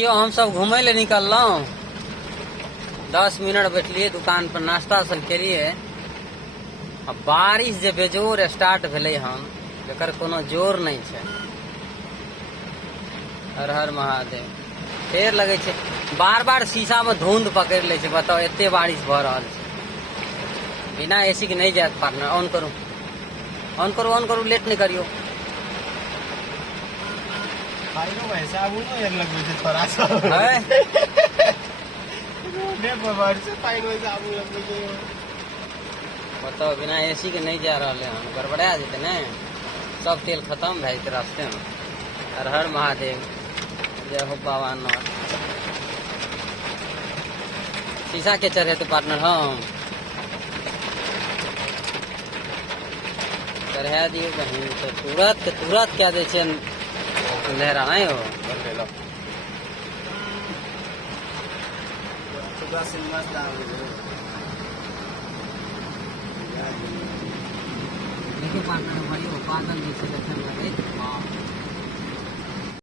क्यों हम सब घूमे ले निकललौं 10 मिनट बैठलिए दुकान पर नाश्ता सब केलिए। अब बारिश जे बेजोर स्टार्ट भेलै हन एकर कोनो जोर नहीं छै। हर हर महादेव। फेर लगे छै बार बार शीशा में धुंध पकड़ ले छै। बताओ एते बारिश भ रहल छै। बिना एसी के नहीं जायत पार्टनर। ऑन करू ऑन करू ऑन करू, लेट नहीं करियो। बताओ बिना एसी के नहीं जा रहा है, गड़बड़ा जेते ने। सब तेल खत्म भे जेते रास्ते में। हर हर महादेव, जय हो बाबा नाथ। शीशा के चढ़े तो पार्टनर हम चढ़ा दियो कहीं तो तुरंत के तुरंत क्या दे छे लहरा नहीं हो। देखिए पार्टनर भाई बादल जैसे लगे।